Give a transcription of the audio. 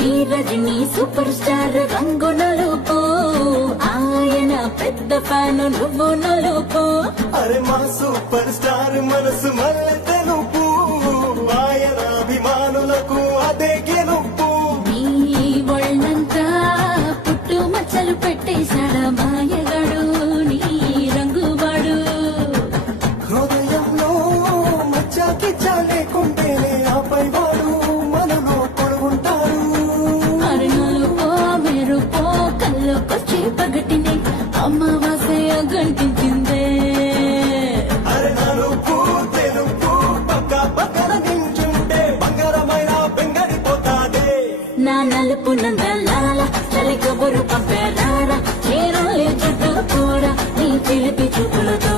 మీ Rajani super star రంగు నలుపు ఆయన పెద్ద ఫ్యాన్ నువ్వు నలుపు అరే మా సూపర్ స్టార్ మనసు మల్లె తెలుపు ఆయన అభిమానులకు అదే గెలుపు మీ ఒళ్ళంతా పుట్టు మచ్చలు పెట్టేశాడా మాయగాడు నీ రంగువాడు హృదయంలో మచ్చాకి చాలేకుంటేనే ఆపై వాడు మనలో పొడుగుంటాడు అరణలుపో మెరుపో కళ్ళకొచ్చి పగటిని అమావాస్య గంటించిందే అరే నలుపు తెలుపు పక్క పక్కన నించుంటే బంగారమైన బెంగడిపోతాదే నా నలుపు నందలాల చలి కబురు పంపేరారా చీరలే చుట్టూ కూడా నీ చిలిపి చూపులతో